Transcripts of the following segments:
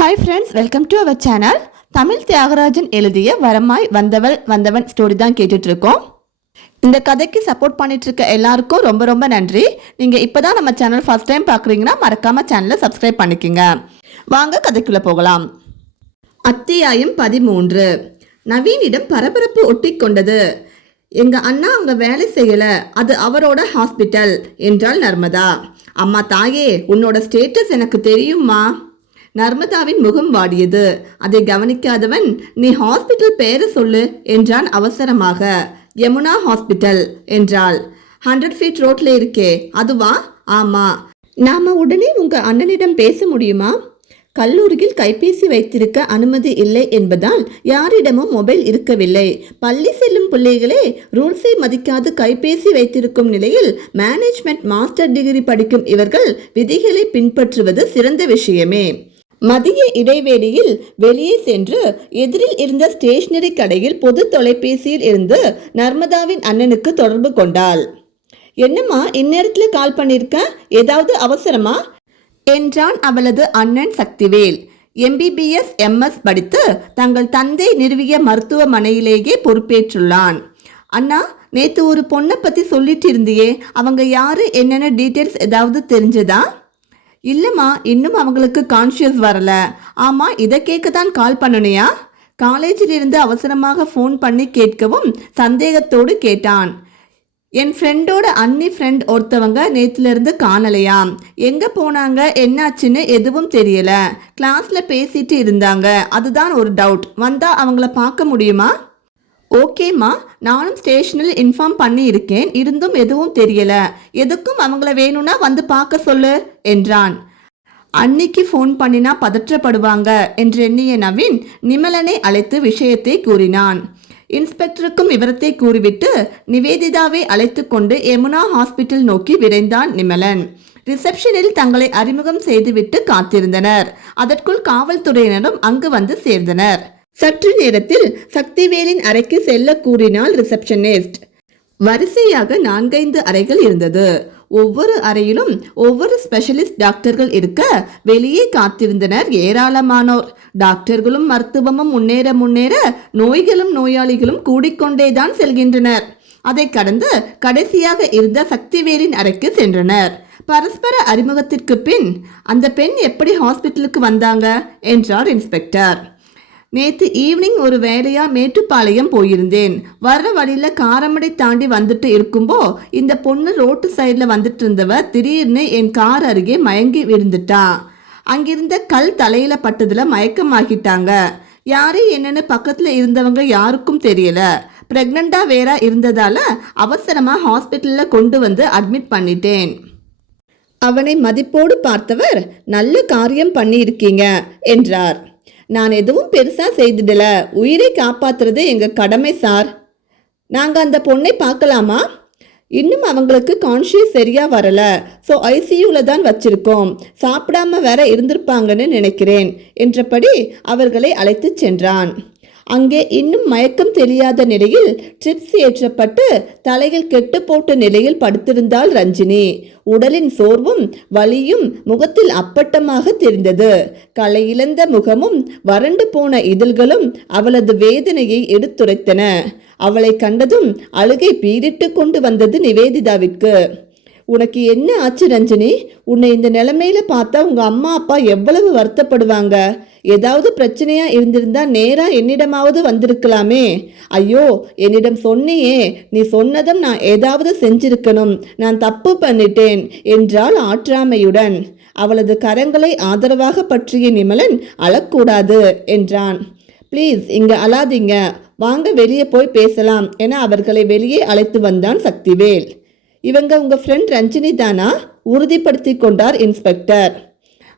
Hi friends, welcome to our channel. Tamil Thiyagarajan எழுதிய வரமாய் வந்தவள் வந்தவன் ஸ்டோரி தான் கேட்டுட்டு இருக்கோம். இந்த கதைக்கு சப்போர்ட் பண்ணிட்டு இருக்க எல்லாருக்கும் ரொம்ப ரொம்ப நன்றி. நீங்கள் இப்போ தான் நம்ம சேனல் ஃபர்ஸ்ட் டைம் பார்க்குறீங்கன்னா மறக்காம சேனலை சப்ஸ்கிரைப் பண்ணிக்கோங்க. வாங்க கதைக்குள்ளே போகலாம். அத்தியாயம் 13. நவீனிடம் பரபரப்பு ஒட்டி கொண்டது. எங்க அண்ணா அங்க வேலை செய்யல, அது அவரோட ஹாஸ்பிட்டல் என்றாள் நர்மதா. அம்மா தாயே, உன்னோட ஸ்டேட்டஸ் எனக்கு தெரியுமா? நர்மதாவின் முகம் வாடியது. அதை கவனிக்காதவன், நீ ஹாஸ்பிட்டல் பேரை சொல்லு என்றான் அவசரமாக. யமுனா ஹாஸ்பிட்டல் என்றாள். 100 ஃபீட் ரோட்ல இருக்கே, அதுவா? ஆமா. நாம உடனே உங்க அண்ணனிடம் பேச முடியுமா? கல்லூரியில் கைபேசி வைத்திருக்க அனுமதி இல்லை என்பதால் யாரிடமும் மொபைல் இருக்கவில்லை. பள்ளி செல்லும் பிள்ளைகளே ரூல்ஸை மதிக்காது கைபேசி வைத்திருக்கும் நிலையில் மேனேஜ்மெண்ட் மாஸ்டர் டிகிரி படிக்கும் இவர்கள் விதிகளை பின்பற்றுவது சிறந்த விஷயமே. மதிய இடைவேளையில் வெளியே சென்று எதிரில் இருந்த ஸ்டேஷனரி கடையில் பொது தொலைபேசியில் இருந்து நர்மதாவின் அண்ணனுக்கு தொடர்பு கொண்டாள். என்னம்மா இந்நேரத்தில் கால் பண்ணிருக்க, ஏதாவது அவசரமா என்றான் அவளது அண்ணன் சக்திவேல். MBBS MS படித்து தங்கள் தந்தை நிறுவிய மருத்துவமனையிலேயே பொறுப்பேற்றுள்ளான். அண்ணா, நேத்து ஒரு பொண்ணை பத்தி சொல்லிட்டு இருந்தியே, அவங்க யாரு, என்னென்ன டீட்டெயில்ஸ் ஏதாவது தெரிஞ்சதா? இல்லைம்மா, இன்னும் அவங்களுக்கு கான்ஷியஸ் வரல. ஆமாம், இதை கேட்க தான் கால் பண்ணனையா? காலேஜில் இருந்து அவசரமாக ஃபோன் பண்ணி கேட்கவும் சந்தேகத்தோடு கேட்டான். என் ஃப்ரெண்டோட அண்ணி ஃப்ரெண்ட் ஒருத்தவங்க நேற்றுலேருந்து காணலையாம். எங்கே போனாங்க, என்னாச்சுன்னு எதுவும் தெரியல. கிளாஸில் பேசிட்டு இருந்தாங்க, அதுதான் ஒரு டவுட். வந்தால் அவங்கள பார்க்க முடியுமா? ஓகேம்மா, நானும் ஸ்டேஷனில் இன்ஃபார்ம் பண்ணி இருக்கேன், இருந்தும் எதுவும் தெரியல. எதுக்கும் அவங்கள வேணும்னா வந்து பார்க்க சொல்லு என்றான். அன்னிக்கு ஃபோன் பண்ணினா பதற்றப்படுவாங்க என்று எண்ணிய நவீன் நிமலனை அழைத்து விஷயத்தை கூறினான். இன்ஸ்பெக்டருக்கும் விவரத்தை கூறிவிட்டு நிவேதிதாவை அழைத்து கொண்டு யமுனா ஹாஸ்பிட்டல் நோக்கி விரைந்தான் நிமலன். ரிசப்ஷனில் தங்களை அறிமுகம் செய்துவிட்டு காத்திருந்தனர். அதற்குள் காவல்துறையினரும் அங்கு வந்து சேர்ந்தனர். சற்று நேரத்தில் சக்திவேலின் அறைக்கு செல்ல கூறினாள் ரிசப்ஷனிஸ்ட். வரிசையாக 4-5 அறைகள் இருந்தது. ஒவ்வொரு அறையிலும் ஒவ்வொரு ஸ்பெஷலிஸ்ட் டாக்டர்கள் இருக்க வெளியே காத்திருந்தனர் ஏராளமானோர். டாக்டர்களும் மருத்துவமும் முன்னேற முன்னேற நோய்களும் நோயாளிகளும் கூடிக்கொண்டேதான் செல்கின்றனர். அதை கடந்து கடைசியாக இருந்த சக்திவேலின் அறைக்கு சென்றனர். பரஸ்பர அறிமுகத்திற்கு பின், அந்த பெண் எப்படி ஹாஸ்பிட்டலுக்கு வந்தாங்க என்றார் இன்ஸ்பெக்டர். நேற்று ஈவினிங் ஒரு வேலையா மேட்டுப்பாளையம் போயிருந்தேன். வர்ற வழியில காரமடை தாண்டி வந்துட்டு இருக்கும்போ இந்த பொண்ணு ரோட்டு சைடில் வந்துட்டு இருந்தவ திடீர்னு என் கார் அருகே மயங்கி விழுந்துட்டா. அங்கிருந்த கல் தலையில பட்டதுல மயக்கமாகிட்டாங்க. யாரு என்னன்னு பக்கத்துல இருந்தவங்க யாருக்கும் தெரியல. பிரெக்னண்டா வேற இருந்ததால அவசரமா ஹாஸ்பிட்டல்ல கொண்டு வந்து அட்மிட் பண்ணிட்டேன். அவனை மதிப்போடு பார்த்தவர், நல்ல காரியம் பண்ணியிருக்கீங்க என்றார். நான் எதுவும் பெருசா செய்துடல, உயிரை காப்பாத்துறது எங்க கடமை சார். நாங்க அந்த பொண்ணை பார்க்கலாமா? இன்னும் அவங்களுக்கு கான்ஷியஸ் சரியா வரல, ஸோ ICUல தான் வச்சிருக்கோம். சாப்பிடாம வேற இருந்திருப்பாங்கன்னு நினைக்கிறேன் என்றபடி அவர்களை அழைத்து சென்றான். அங்கே இன்னும் மயக்கம் தெரியாத நிலையில் ட்ரிப்ஸ் ஏற்றப்பட்டு தலையில் கெட்டு போட்ட நிலையில் படுத்திருந்தாள் ரஞ்சினி. உடலின் சோர்வும் வலியும் முகத்தில் அப்பட்டமாக தெரிந்தது. களை இழந்த முகமும் வறண்டு போன இதழ்களும் அவளது வேதனையை எடுத்துரைத்தன. அவளை கண்டதும் அழுகை பீரிட்டு கொண்டு வந்தது நிவேதிதாவிற்கு. உனக்கு என்ன ஆச்சு ரஞ்சினி? உன்னை இந்த நிலைமையில பார்த்தா உங்க அம்மா அப்பா எவ்வளவு வருத்தப்படுவாங்க. ஏதாவது பிரச்சனையா இருந்திருந்தா நேரா என்னிடமாவது வந்திருக்கலாமே. ஐயோ, என்னிடம் சொன்னியே, நீ சொன்னதும் நான் ஏதாவது செஞ்சிருக்கணும். நான் தப்பு பண்ணிட்டேன் என்றாள் ஆற்றாமையுடன். அவளது கரங்களை ஆதரவாக பற்றிய நிமலன் அழக்கூடாது என்றான். ப்ளீஸ் இங்க அழாதீங்க, வாங்க வெளியே போய் பேசலாம் என அவர்களை வெளியே அழைத்து வந்தான் சக்திவேல். இவங்க உங்க ஃப்ரெண்ட் ரஞ்சினி தானா? உறுதிப்படுத்தி கொண்டார் இன்ஸ்பெக்டர்.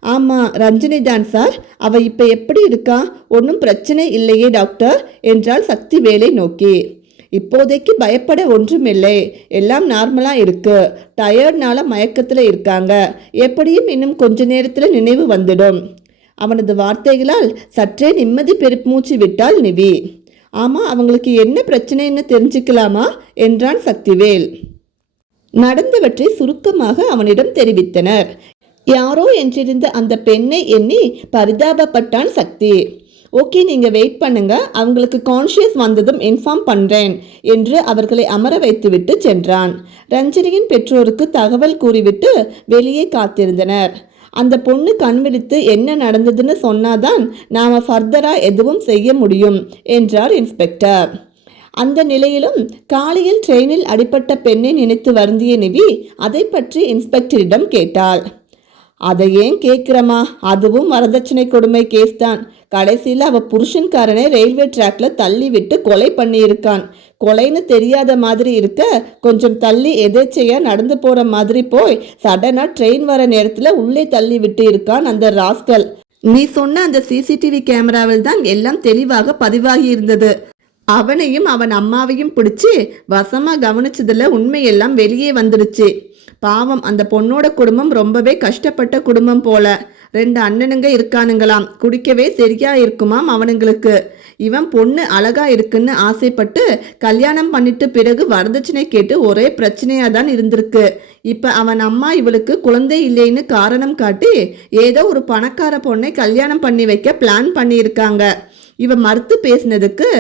ஆமாம், ரஞ்சினி தான் சார். அவ இப்போ எப்படி இருக்கா? ஒன்றும் பிரச்சனை இல்லையே டாக்டர் என்றால் சக்திவேலை நோக்கி. இப்போதைக்கு பயப்பட ஒன்றுமில்லை, எல்லாம் நார்மலாக இருக்கு. டயர்ட்னால மயக்கத்தில் இருக்காங்க. எப்படியும் இன்னும் கொஞ்ச நேரத்தில் நினைவு வந்துடும். அவனது வார்த்தைகளால் சற்றே நிம்மதி பெருமூச்சு விட்டாள் நிவி. ஆமாம், அவங்களுக்கு என்ன பிரச்சனைன்னு தெரிஞ்சுக்கலாமா என்றான் சக்திவேல். நடந்தவற்றை சுருக்கமாக அவனிடம் தெரிவித்தனர். யாரோ என்றிருந்த அந்த பெண்ணை எண்ணி பரிதாபப்பட்டான் சக்தி. ஓகே, நீங்கள் வெயிட் பண்ணுங்க, அவங்களுக்கு கான்ஷியஸ் வந்ததும் இன்ஃபார்ம் பண்ணுறேன் என்று அவர்களை அமர வைத்துவிட்டு சென்றான். ரஞ்சினியின் பெற்றோருக்கு தகவல் கூறிவிட்டு வெளியே காத்திருந்தனர். அந்த பொண்ணு கண்விழித்து என்ன நடந்ததுன்னு சொன்னாதான் நாம் ஃபர்தராக எதுவும் செய்ய முடியும் என்றார் இன்ஸ்பெக்டர். அந்த நிலையிலும் காலையில் ட்ரெயினில் அடிபட்ட பெண்ணை நினைத்து வருந்திய நிவி அதை பற்றி இன்ஸ்பெக்டரிடம் கேட்டாள். அதை ஏன் கேட்குறமா, அதுவும் வரதட்சணை கொடுமை கேஸ் தான். கடைசியில் அவள் புருஷன்காரனை ரயில்வே ட்ராக்ல தள்ளி விட்டு கொலை பண்ணியிருக்கான். கொலைன்னு தெரியாத மாதிரி இருக்க கொஞ்சம் தள்ளி எதேச்சையா நடந்து போகிற மாதிரி போய் சடனாக ட்ரெயின் வர நேரத்தில் உள்ளே தள்ளி விட்டு இருக்கான் அந்த ராஸ்கல். நீ சொன்ன அந்த சிசிடிவி கேமராவில் தான் எல்லாம் தெளிவாக பதிவாகி இருந்தது. அவனையும் அவன் அம்மாவையும் பிடிச்சி வசமாக கவனிச்சதுல உண்மையெல்லாம் வெளியே வந்துடுச்சு. பாவம், அந்த பொண்ணோட குடும்பம் ரொம்பவே கஷ்டப்பட்ட குடும்பம் போல. 2 அண்ணனுங்க இருக்கானுங்களாம். குடிக்கவே சரியா இருக்குமாம் அவனுங்களுக்கு. இவன் பொண்ணு அழகா இருக்குன்னு ஆசைப்பட்டு கல்யாணம் பண்ணிட்டு பிறகு வரதட்சணை கேட்டு ஒரே பிரச்சனையா தான் இருந்திருக்கு. இப்ப அவன் அம்மா இவளுக்கு குழந்தை இல்லைன்னு காரணம் காட்டி ஏதோ ஒரு பணக்கார பொண்ணை கல்யாணம் பண்ணி வைக்க பிளான் பண்ணியிருக்காங்க. இவன் மறுத்து பேசினதுக்கு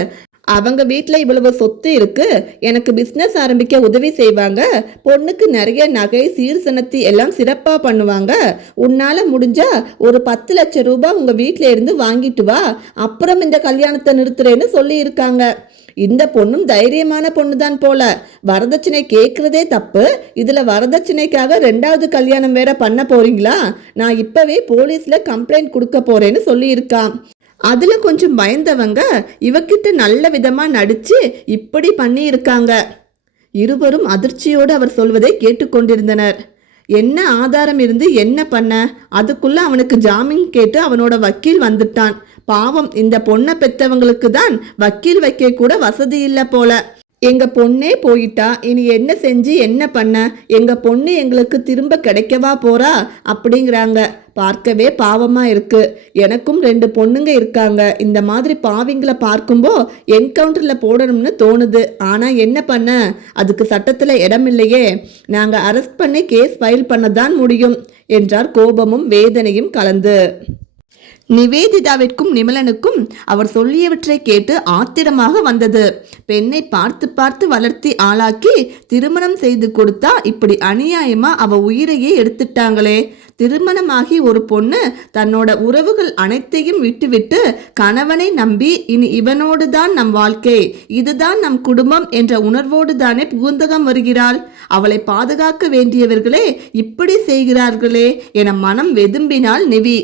அவங்க வீட்டில் இவ்வளவு சொத்து இருக்கு, எனக்கு பிஸ்னஸ் ஆரம்பிக்க உதவி செய்வாங்க, பொண்ணுக்கு நிறைய நகை சீர்சனத்தி எல்லாம் சிறப்பாக பண்ணுவாங்க, உன்னால் முடிஞ்சா ஒரு 10 லட்சம் ரூபாய் உங்கள் வீட்டில் இருந்து வாங்கிட்டு வா, அப்புறம் இந்த கல்யாணத்தை நிறுத்துறேன்னு சொல்லியிருக்காங்க. இந்த பொண்ணும் தைரியமான பொண்ணு தான் போல. வரதட்சணை கேட்குறதே தப்பு, இதில் வரதட்சணைக்காக 2வது கல்யாணம் வேற பண்ண போறீங்களா? நான் இப்பவே போலீஸில் கம்ப்ளைண்ட் கொடுக்க போறேன்னு சொல்லியிருக்கான். அதில் கொஞ்சம் பயந்தவங்க இவக்கிட்ட நல்ல விதமாக நடித்து இப்படி பண்ணியிருக்காங்க. இருவரும் அதிர்ச்சியோடு அவர் சொல்வதை கேட்டுக்கொண்டிருந்தனர். என்ன ஆதாரம் இருந்து என்ன பண்ண? அதுக்குள்ள அவனுக்கு ஜாமீன் கேட்டு அவனோட வக்கீல் வந்துட்டான். பாவம், இந்த பொண்ணை பெற்றவங்களுக்கு தான் வக்கீல் வைக்க கூட வசதி இல்லை போல. எங்க பொண்ணே போயிட்டா, இனி என்ன செஞ்சு என்ன பண்ண? எங்க பொண்ணு எங்களுக்கு திரும்ப கிடைக்கவா போறா அப்படிங்கிறாங்க. பார்க்கவே பாவமா இருக்கு. எனக்கும் 2 பொண்ணுங்க இருக்காங்க. இந்த மாதிரி பாவிங்களை பார்க்கும்போ என்கவுண்டர்ல போடணும்னு தோணுது. ஆனா என்ன பண்ண, அதுக்கு சட்டத்துல இடம் இல்லையே. நாங்க அரெஸ்ட் பண்ணி கேஸ் ஃபைல் பண்ணதான் முடியும் என்றார் கோபமும் வேதனையும் கலந்து. நிவேதிதாவிற்கும் நிமலனுக்கும் அவர் சொல்லியவற்றை கேட்டு ஆத்திரமாக வந்தது. பெண்ணை பார்த்து பார்த்து வளர்த்தி ஆளாக்கி திருமணம் செய்து கொடுத்தா இப்படி அநியாயமா அவ உயிரையே எடுத்துட்டாங்களே. திருமணமாகி ஒரு பொண்ணு தன்னோட உறவுகள் அனைத்தையும் விட்டுவிட்டு கணவனை நம்பி இனி இவனோடு தான் நம் வாழ்க்கை, இதுதான் நம் குடும்பம் என்ற உணர்வோடு தானே புகுந்தகம் வருகிறாள். அவளை பாதுகாக்க வேண்டியவர்களே இப்படி செய்கிறார்களே என மனம் வெதும்பினாள் நிவி.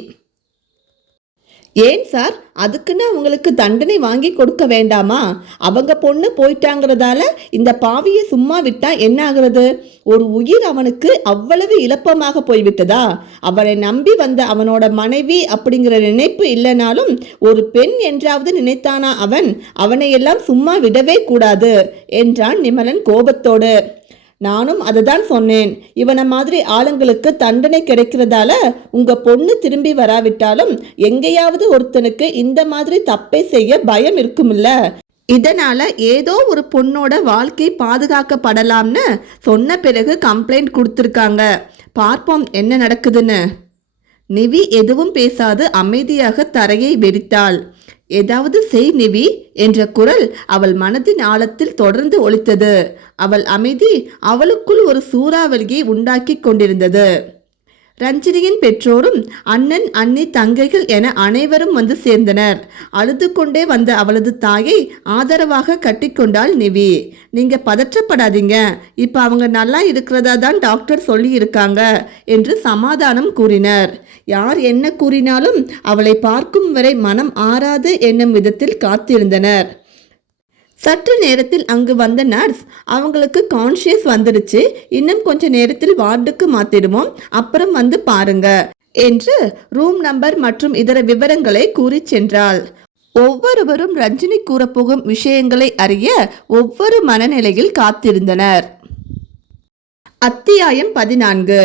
ஏன் சார், அதுக்குன்னு அவங்களுக்கு தண்டனை வாங்கி கொடுக்க வேண்டாமா? அவங்க பொண்ணு போயிட்டாங்கிறதால இந்த பாவியை சும்மா விட்டா என்ன ஆகுறது? ஒரு உயிர் அவனுக்கு அவ்வளவு இழப்பமாக போய்விட்டதா? அவனை நம்பி வந்த அவனோட மனைவி அப்படிங்கிற நினைப்பு இல்லைனாலும் ஒரு பெண் என்றாவது நினைத்தானா அவன்? அவனையெல்லாம் சும்மா விடவே கூடாது என்றான் நிமலன் கோபத்தோடு. நானும் அதை தான் சொன்னேன். இவனை மாதிரி ஆளுங்களுக்கு தண்டனை கிடைக்கிறதால உங்க பொண்ணு திரும்பி வராவிட்டாலும் எங்கேயாவது ஒருத்தனுக்கு இந்த மாதிரி தப்பை செய்ய பயம் இருக்குமில்ல. இதனால ஏதோ ஒரு பொண்ணோட வாழ்க்கை பாதுகாக்கப்படலாம்னு சொன்ன பிறகு கம்ப்ளைண்ட் கொடுத்துருக்காங்க. பார்ப்போம் என்ன நடக்குதுன்னு. நிவி எதுவும் பேசாது அமைதியாக தரையை வெறித்தாள். ஏதாவது செய் நிவி என்ற குரல் அவள் மனதின் ஆழத்தில் தொடர்ந்து ஒலித்தது. அவள் அமைதி அவளுக்குள் ஒரு சூறாவளியை உண்டாக்கி கொண்டிருந்தது. ரஞ்சினியின் பெற்றோரும் அண்ணன் அண்ணி தங்கைகள் என அனைவரும் வந்து சேர்ந்தனர். அழுது கொண்டே வந்த அவளது தாயை ஆதரவாக கட்டிக்கொண்டாள் நிவி. நீங்க பதற்றப்படாதீங்க, இப்ப அவங்க நல்லா இருக்கிறதா தான் டாக்டர் சொல்லி இருக்காங்க என்று சமாதானம் கூறினர். யார் என்ன கூறினாலும் அவளை பார்க்கும் வரை மனம் ஆறாது என்னும் விதத்தில் காத்திருந்தனர். சற்று நேரத்தில் அங்கு வந்த நர்ஸ் அவங்களுக்கு கான்ஷியஸ் வந்துடுச்சு, இன்னும் கொஞ்ச நேரத்தில் வார்டுக்கு மாத்திடுவோம், அப்புறம் வந்து பாருங்க என்று ரூம் நம்பர் மற்றும் இதர விவரங்களை கூறி சென்றாள். ஒவ்வொருவரும் ரஞ்சினி கூறப்போகும் விஷயங்களை அறிய ஒவ்வொரு மனநிலையில் காத்திருந்தனர். அத்தியாயம் 14.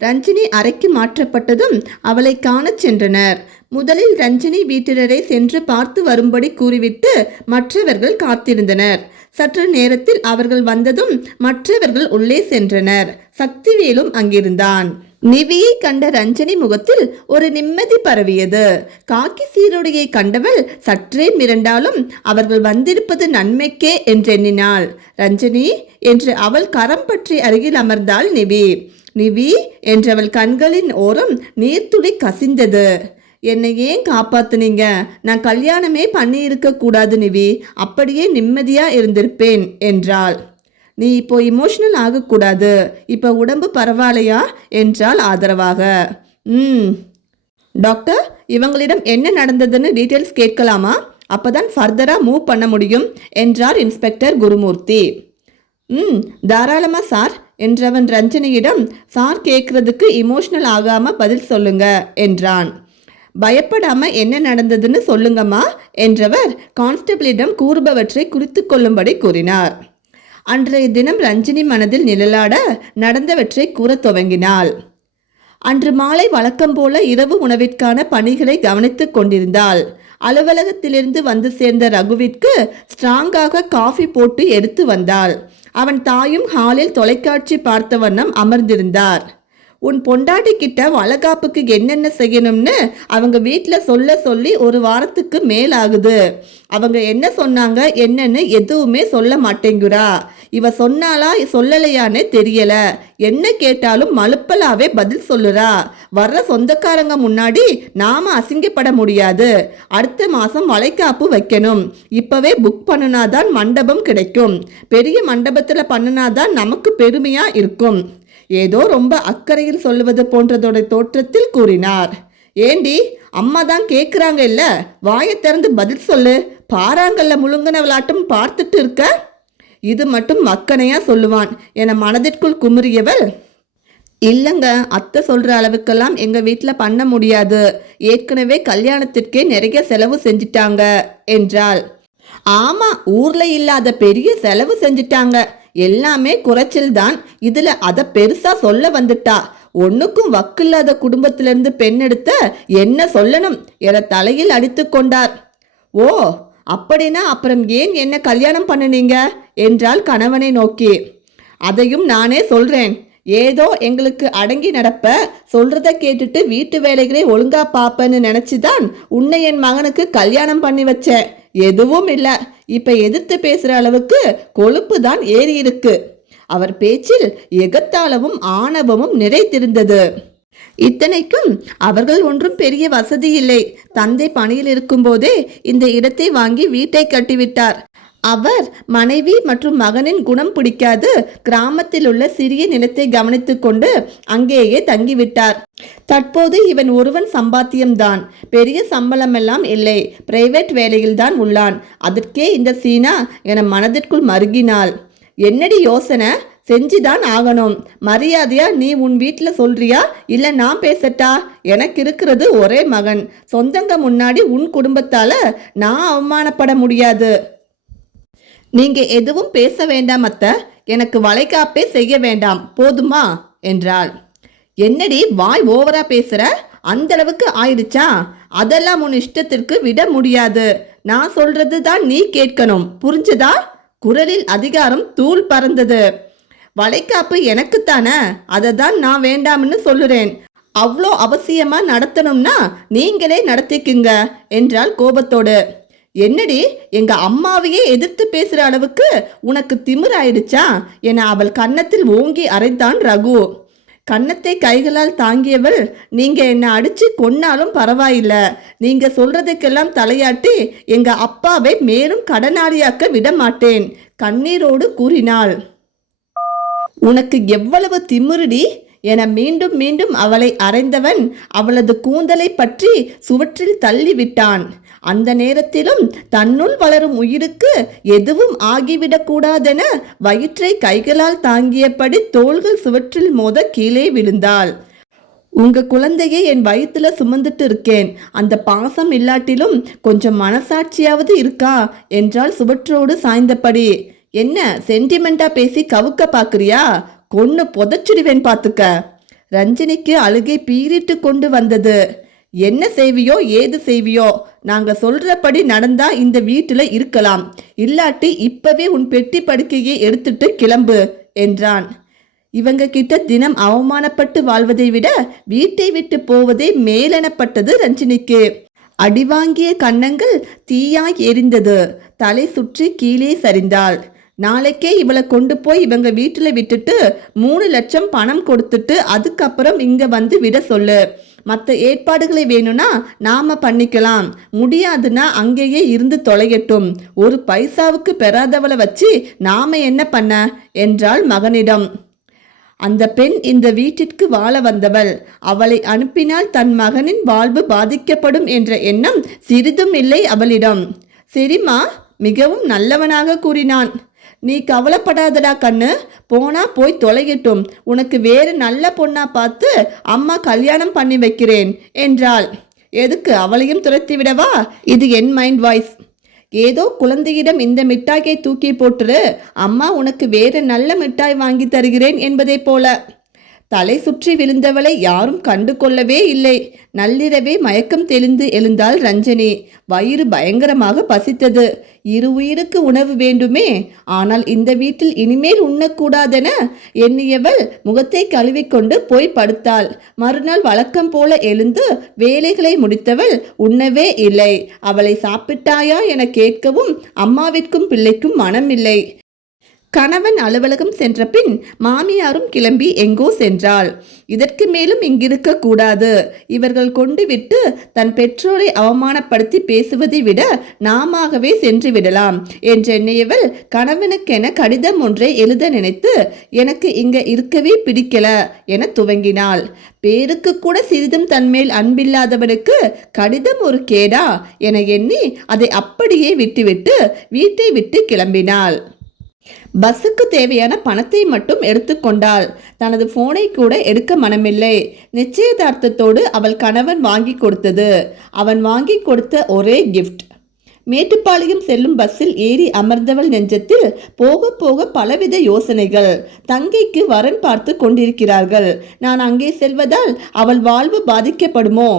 ரஞ்சினி அறைக்கு மாற்றப்பட்டதும் அவளை காணச் சென்றனர். முதலில் ரஞ்சினி வீட்டினரை சென்று பார்த்து வரும்படி கூறிவிட்டு மற்றவர்கள் காத்திருந்தனர். சற்று நேரத்தில் அவர்கள் வந்ததும் மற்றவர்கள் உள்ளே சென்றனர். சக்திவேலும் அங்கிருந்தான். நிவியை கண்ட ரஞ்சனி முகத்தில் ஒரு நிம்மதி பரவியது. காக்கி சீருடையை கண்டவள் சற்றே மிரண்டாலும் அவர்கள் வந்திருப்பது நன்மைக்கே என்றெண்ணினாள். ரஞ்சனி என்று அவள் கரம் பற்றி அருகில் அமர்ந்தாள் நிவி. நிவி என்றவள் கண்களின் ஓரம் நீர்த்துளி கசிந்தது. என்னை ஏன் காப்பாத்துனீங்க? நான் கல்யாணமே பண்ணி இருக்க கூடாது நிவி, அப்படியே நிம்மதியா இருந்திருப்பேன் என்றாள். நீ இப்போ இமோஷனல் ஆகக்கூடாது, இப்போ உடம்பு பரவாயில்லையா என்றால் ஆதரவாக. டாக்டர், இவங்களிடம் என்ன நடந்ததுன்னு டீட்டெயில்ஸ் கேட்கலாமா? அப்போதான் ஃபர்தராக மூவ் பண்ண முடியும் என்றார் இன்ஸ்பெக்டர் குருமூர்த்தி. தாராளமாக சார் என்றவன் ரஞ்சனியிடம் சார் கேட்கறதுக்கு இமோஷனல் ஆகாமல் பதில் சொல்லுங்க என்றான். பயப்படாம என்ன நடந்ததுன்னு சொல்லுங்கம்மா என்றவர் கான்ஸ்டபிளிடம் கூறுபவற்றை குறித்து கொள்ளும்படி கூறினார். அன்றைய தினம் ரஞ்சினி மனதில் நிழலாட நடந்தவற்றை கூற துவங்கினாள். அன்று மாலை வழக்கம் போல இரவு உணவிற்கான பணிகளை கவனித்துக் கொண்டிருந்தாள். அலுவலகத்திலிருந்து வந்து சேர்ந்த ரகுவிற்கு ஸ்ட்ராங்காக காஃபி போட்டு எடுத்து வந்தாள். அவன் தாயும் ஹாலில் தொலைக்காட்சி பார்த்த வண்ணம் அமர்ந்திருந்தார். உன் பொண்டாட்டி கிட்ட வளகாப்புக்கு என்னென்ன செய்யணும்னு அவங்க வீட்டில் சொல்லி ஒரு வாரத்துக்கு மேலாகுது. அவங்க என்ன சொன்னாங்க என்னன்னு எதுவுமே சொல்ல மாட்டேங்குறா. இவ சொன்னாலா சொல்லலையானே தெரியல. என்ன கேட்டாலும் மலுப்பலாவே பதில் சொல்லுறா. வர்ற சொந்தக்காரங்க முன்னாடி நாம அசிங்கப்பட முடியாது. அடுத்த மாசம் வளைகாப்பு வைக்கணும். இப்பவே புக் பண்ணினாதான் மண்டபம் கிடைக்கும். பெரிய மண்டபத்துல பண்ணினாதான் நமக்கு பெருமையா இருக்கும். ஏதோ ரொம்ப அக்கறையில் சொல்லுவது போன்றதோட தோற்றத்தில் கூறினார். ஏண்டி, அம்மா தான் கேட்குறாங்க இல்ல, வாயை திறந்து பதில் சொல்லு. பாறாங்கல்ல முழுங்கின விளாட்டம் பார்த்துட்டு இருக்க. இது மட்டும் மக்கனையா சொல்லுவான் என மனதிற்குள் குமுறியவள், இல்லைங்க, அத்தை சொல்ற அளவுக்கெல்லாம் எங்க வீட்டில் பண்ண முடியாது. ஏற்கனவே கல்யாணத்திற்கே நிறைய செலவு செஞ்சிட்டாங்க என்றாள். ஆமா, ஊர்ல இல்லாத பெரிய செலவு செஞ்சிட்டாங்க. எல்லாமே குறைச்சல் தான். இதுல அத பெருசா சொல்ல வந்துட்டா. ஒன்னுக்கும் வக்கில்லாத குடும்பத்திலிருந்து பெண் எடுத்த என்ன சொல்லணும் என தலையில் அடித்து கொண்டார். ஓ, அப்படின்னா அப்புறம் ஏன் என்ன கல்யாணம் பண்ணுனீங்க என்றால் கணவனை நோக்கி. அதையும் நானே சொல்றேன். ஏதோ எங்களுக்கு அடங்கி நடப்ப, சொல்றத கேட்டுட்டு வீட்டு வேலைகளை ஒழுங்கா பாப்பன்னு நினைச்சுதான் உன்னை என் மகனுக்கு கல்யாணம் பண்ணி வச்சேன். எதுவும் இல்ல. இப்ப எதிர்த்து பேசுற அளவுக்கு கொழுப்பு தான் ஏறி இருக்கு. அவர் பேச்சில் எகத்தாளமும் ஆணவமும் நிறைந்திருந்தது. இத்தனைக்கும் அவர்கள் ஒன்றும் பெரிய வசதி இல்லை. தந்தை பணியில் இருக்கும் போதே இந்த இடத்தை வாங்கி வீட்டை கட்டிவிட்டார். அவர் மனைவி மற்றும் மகனின் குணம் பிடிக்காது கிராமத்தில் உள்ள சிறிய நிலத்தை கவனித்துக் கொண்டு அங்கேயே தங்கிவிட்டார். தற்போது இவன் ஒருவன் சம்பாத்தியம்தான். பெரிய சம்பளமெல்லாம் இல்லை. பிரைவேட் வேலையில்தான் உள்ளான். அதற்கே இந்த சீனா என மனதிற்குள் மருகினாள். என்னடி யோசனை? செஞ்சுதான் ஆகணும். மரியாதையா நீ உன் வீட்டில் சொல்றியா இல்ல நான் பேசட்டா? எனக்கு இருக்கிறது ஒரே மகன். சொந்தங்க முன்னாடி உன் குடும்பத்தால நான் அவமானப்பட முடியாது. நீங்க எதுவும் பேச வேண்டாம் அத்தை. எனக்கு வளைகாப்பே செய்ய வேண்டாம், போதுமா என்றாள். என்னடி வாய் ஓவரா பேசுற? அந்த அளவுக்கு ஆயிடுச்சா? அதெல்லாம் உன் இஷ்டத்திற்கு விட முடியாது. நான் சொல்றது தான் நீ கேட்கணும், புரிஞ்சுதா? குரலில் அதிகாரம் தூள் பறந்தது. வளைகாப்பு எனக்குத்தானே, அதை தான் நான் வேண்டாம்னு சொல்லுறேன். அவ்வளோ அவசியமா நடத்தணும்னா நீங்களே நடத்திக்குங்க என்றாள் கோபத்தோடு. என்னடி, எங்க அம்மாவையே எதிர்த்து பேசுற அளவுக்கு உனக்கு திமிராயிடுச்சா என அவள் கன்னத்தில் ஓங்கி அரைத்தான் ரகு. கன்னத்தை கைகளால் தாங்கியவள், நீங்க என்ன அடிச்சு கொன்னாலும் பரவாயில்ல, நீங்க சொல்றதுக்கெல்லாம் தலையாட்டி எங்க அப்பாவை மேலும் கடனாளியாக்க விட மாட்டேன் கண்ணீரோடு கூறினாள். உனக்கு எவ்வளவு திமிருடி என மீண்டும் மீண்டும் அவளை அறைந்தவன் அவளது கூந்தலை பற்றி சுவற்றில் தள்ளிவிட்டான். அந்த நேரத்திலும் தன்னுள் வளரும் உயிருக்கு எதுவும் ஆகிவிடக்கூடாதென வயிற்றை கைகளால் தாங்கியபடி தோள்கள் சுவற்றில் மோத கீழே விழுந்தாள். உங்க குழந்தையை என் வயிற்றுல சுமந்துட்டு இருக்கேன். அந்த பாசம் இல்லாட்டிலும் கொஞ்சம் மனசாட்சியாவது இருக்கா என்றால் சுவற்றோடு சாய்ந்தபடி. என்ன சென்டிமெண்டா பேசி கவுக்க பாக்குறியா? கொன்னு புதைச்சிடுவேன் பாத்துக்க. ரஞ்சினிக்கு அழுகை பீறிட்டு கொண்டு வந்தது. என்ன செய்வியோ ஏது செய்வியோ, நாங்க சொல்றபடி நடந்தா இந்த வீட்டுல இருக்கலாம். இல்லாட்டி இப்பவே உன் பெட்டி படுக்கையை எடுத்துட்டு கிளம்பு என்றான். இவங்க கிட்ட தினம் அவமானப்பட்டு வாழ்வதை விட வீட்டை விட்டு போவதே மேலெனப்பட்டது ரஞ்சினிக்கு. அடிவாங்கிய கன்னங்கள் தீயாய் எரிந்தது. தலை சுற்றி கீழே சரிந்தாள். நாளைக்கே இவளை கொண்டு போய் இவங்க வீட்டில் விட்டுட்டு 3 லட்சம் பணம் கொடுத்துட்டு அதுக்கப்புறம் இங்க வந்து விட சொல்லு. மற்ற ஏற்பாடுகளை வேணும்னா நாம பண்ணிக்கலாம், முடியாதுன்னா அங்கேயே இருந்து தொலையட்டும். ஒரு பைசாவுக்கு பெறாதவளை வச்சு நாம என்ன பண்ண என்றாள் மகனிடம். அந்த பெண் இந்த வீட்டிற்கு வாழ வந்தவள். அவளை அனுப்பினால் தன் மகனின் வாழ்வு பாதிக்கப்படும் என்ற எண்ணம் சிறிதும் இல்லை அவளிடம். சரிம்மா, மிகவும் நல்லவனாக கூறினான். நீ கவலைப்படாதடா கண்ணு, போனா போய் தொலையட்டும். உனக்கு வேறு நல்ல பொண்ணா பார்த்து அம்மா கல்யாணம் பண்ணி வைக்கிறேன் என்றாள். எதுக்கு, அவளையும் துரத்தி விடவா? இது என் மைண்ட் வாய்ஸ். ஏதோ குழந்தையிடம் இந்த மிட்டாயை தூக்கி போட்டுரு, அம்மா உனக்கு வேறு நல்ல மிட்டாய் வாங்கி தருகிறேன் என்பதை போல. தலை சுற்றி விழுந்தவளை யாரும் கண்டு கொள்ளவே இல்லை. நள்ளிரவே மயக்கம் தெளிந்து எழுந்தாள் ரஞ்சனி. வயிறு பயங்கரமாக பசித்தது. உயிருக்கு உணவு வேண்டுமே, ஆனால் இந்த வீட்டில் இனிமேல் உண்ணக்கூடாதென எண்ணியவள் முகத்தை கழுவிக்கொண்டு போய் படுத்தாள். மறுநாள் வழக்கம் போல எழுந்து வேலைகளை முடித்தவள் உண்ணவே இல்லை. அவளை சாப்பிட்டாயா என கேட்கவும் அம்மாவிற்கும் பிள்ளைக்கும் மனமில்லை. கணவன் அலுவலகம் சென்ற பின் மாமியாரும் கிளம்பி எங்கோ சென்றாள். இதற்கு மேலும் இங்கிருக்க கூடாது, இவர்கள் கொண்டு விட்டு தன் பெற்றோரை அவமானப்படுத்தி பேசுவதை விட நாமாகவே சென்று விடலாம் என்றெண்ணியவள் கணவனுக்கென கடிதம் ஒன்றை எழுத நினைத்து எனக்கு இங்க இருக்கவே பிடிக்கல என துவங்கினாள். பேருக்கு கூட சிறிதும் தன்மேல் அன்பில்லாதவனுக்கு கடிதம் ஒரு கேடா என எண்ணி அதை அப்படியே விட்டுவிட்டு வீட்டை விட்டு கிளம்பினாள். பஸ்ஸுக்கு தேவையான பணத்தை மட்டும் எடுத்துக்கொண்டாள். தனது போனை கூட எடுக்க மனமில்லை. நிச்சயதார்த்தத்தோடு அவள் கணவன் வாங்கி கொடுத்தது அவன் வாங்கி கொடுத்த ஒரே கிஃப்ட். மேட்டுப்பாளையம் செல்லும் பஸ்ஸில் ஏறி அமர்ந்தவள் நெஞ்சத்தில் போக போக பலவித யோசனைகள். தங்கைக்கு வரன் பார்த்து கொண்டிருக்கிறார்கள். நான் அங்கே செல்வதால் அவள் வாழ்வு பாதிக்கப்படுமோ?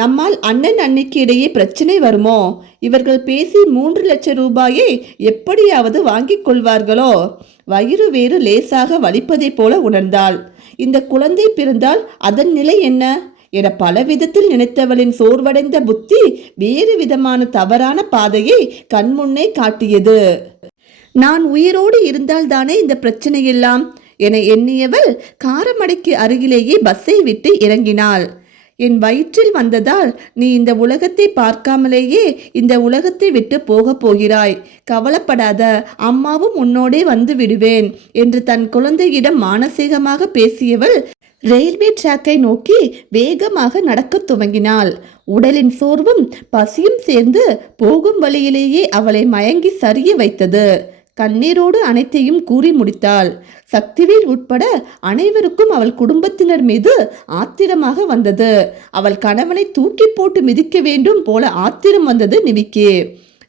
நம்மால் அண்ணன் அன்னைக்கு இடையே பிரச்சனை வருமோ? இவர்கள் பேசி 3 லட்சம் ரூபாயை எப்படியாவது வாங்கிக் கொள்வார்களோ? வயிறு வேறு லேசாக வலிப்பதை போல உணர்ந்தாள். இந்த குழந்தை பிறந்தால் அதன் நிலை என்ன என பல விதத்தில் நினைத்தவளின் சோர்வடைந்த புத்தி வேறு விதமான தவறான பாதையை கண்முன்னே காட்டியது. நான் உயிரோடு இருந்தால்தானே இந்த பிரச்சனை எல்லாம் என எண்ணியவள் காரமடைக்கு அருகிலேயே பஸ்ஸை விட்டு இறங்கினாள். என் வயிற்றில் வந்ததால் நீ இந்த உலகத்தை பார்க்காமலேயே இந்த உலகத்தை விட்டு போக போகிறாய். கவலைப்படாத, அம்மாவும் உன்னோடே வந்து விடுவேன் என்று தன் குழந்தையிடம் மானசீகமாக பேசியவள் ரயில்வே டிராக்கை நோக்கி வேகமாக நடக்க துவங்கினாள். உடலின் சோர்வும் பசியும் சேர்ந்து போகும் வழியிலேயே அவளை மயங்கி சரிய வைத்தது. கண்ணீரோடு அனைத்தையும் கூறி முடித்தாள். சக்திவேல் உட்பட அனைவருக்கும் அவள் குடும்பத்தினர் மீது ஆத்திரமாக வந்தது. அவள் கணவனை தூக்கி போட்டு மிதிக்க வேண்டும் போல ஆத்திரம் வந்தது நிவிக்கு.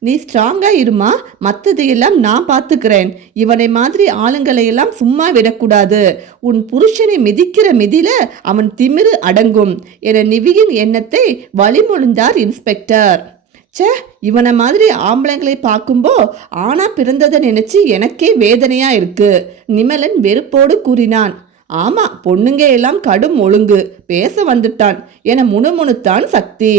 நீ ஸ்ட்ராங்கா இருமா, மற்றதையெல்லாம் நான் பார்த்துக்கிறேன். இவனை மாதிரி ஆளுங்களையெல்லாம் சும்மா விடக்கூடாது. உன் புருஷனை மிதிக்கிற மிதில அவன் திமிரு அடங்கும் என நிவியின் எண்ணத்தை வழிமொழிந்தார் இன்ஸ்பெக்டர். சே, இவனை மாதிரி ஆம்பளைங்களை பார்க்கும்போ ஆனா பிறந்ததை நினைச்சு எனக்கே வேதனையா இருக்கு நிமலன் வெறுப்போடு கூறினான். ஆமா, பொண்ணுங்க எல்லாம் கடும் ஒழுங்கு, பேச வந்துட்டான் என முணுமுணுத்தான் சக்தி.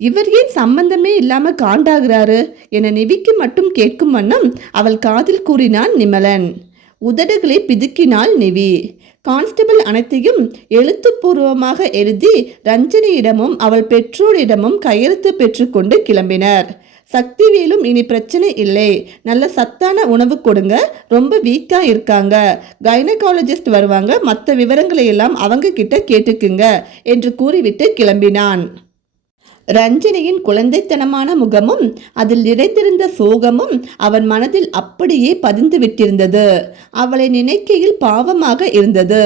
இவர் ஏன் சம்பந்தமே இல்லாம காண்டாகிறாரு என நிவிக்கு மட்டும் கேட்கும் வண்ணம் அவள் காதில் கூறினான் நிமலன். உதடுகளை பிதுக்கினாள் நிவி. கான்ஸ்டபிள் அனைத்தையும் எழுத்துப்பூர்வமாக எழுதி ரஞ்சனியிடமும் அவள் பெற்றோரிடமும் கையெழுத்து பெற்றுக்கொண்டு கிளம்பினர். சக்திவேலும் இனி பிரச்சனை இல்லை, நல்ல சத்தான உணவு கொடுங்க, ரொம்ப வீக்கா இருக்காங்க, கைனகாலஜிஸ்ட் வருவாங்க, மற்ற விவரங்களை எல்லாம் அவங்க கிட்ட கேட்டுக்குங்க என்று கூறிவிட்டு கிளம்பினான். ரஞ்சனியின் குழந்தைத்தனமான முகமும் அதில் நிறைந்திருந்த சோகமும் அவன் மனதில் அப்படியே பதிந்து விட்டிருந்தது. அவளை நினைக்கையில் பாவமாக இருந்தது.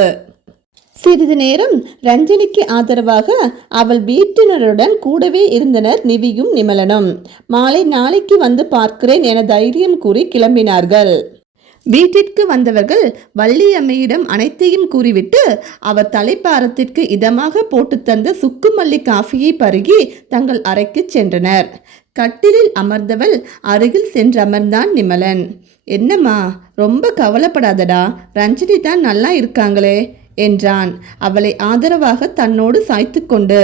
சிறிது நேரம் ரஞ்சனிக்கு ஆதரவாக அவள் வீட்டினருடன் கூடவே இருந்தனர் நிவியும் நிமலனும். மாலை நாளைக்கு வந்து பார்க்கிறேன் என தைரியம் கூறி கிளம்பினார்கள். வீட்டிற்கு வந்தவர்கள் வள்ளியம்மையிடம் அனைத்தையும் கூறிவிட்டு அவர் தலைப்பாரத்திற்கு இதமாக போட்டு தந்த சுக்குமல்லி காஃபியை பருகி தங்கள் அறைக்கு சென்றனர். கட்டிலில் அமர்ந்தவள் அருகில் சென்றமர்ந்தான் நிமலன். என்னம்மா, ரொம்ப கவலைப்படாதடா, ரஞ்சினி தான் நல்லா இருக்காங்களே என்றான் அவளை ஆதரவாக தன்னோடு சாய்த்து கொண்டு.